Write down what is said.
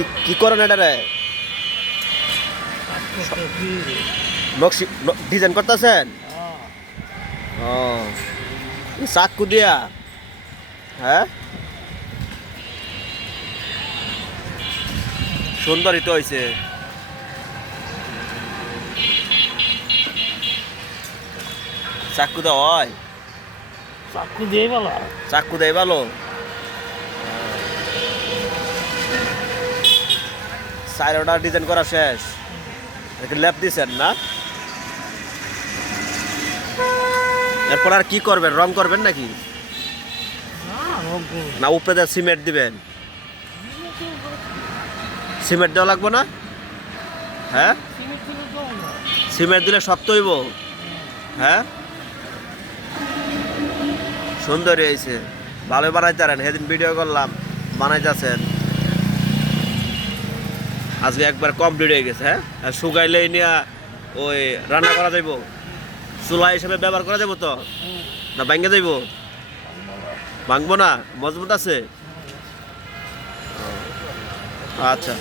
কি কি করেন এটা রে? নকশি ডিজাইন করতেছেন? ও চাকু দিয়া? হ্যাঁ, সুন্দরই তো হয়েছে। চাকু দেওয়া হয়? চাকু দিয়ে ভালো। চাকু দেয় ভালো। সাইডটা ডিজাইন করা শেষ, ল্যাপ দিছেন না? এরপর আর কি করবেন, রং করবেন নাকি? না উপরে দিয়ে সিমেন্ট দিবেন? সিমেন্ট দেওয়া লাগবে না? হ্যাঁ, সিমেন্ট দিলে শক্ত হইব। হ্যাঁ, সুন্দর হয়েছে, ভালো বানাইতে পারেন। সেদিন ভিডিও করলাম, বানাইতেছেন। আজকে একবার কমপ্লিট হয়ে গেছে। হ্যাঁ, আর শুকাইলেই নিয়ে ওই রান্না করা যাইব, চুলা হিসেবে ব্যবহার করা যাবো তো? না ভাঙ্গে যাইব? ভাঙবো না, মজবুত আছে। আচ্ছা।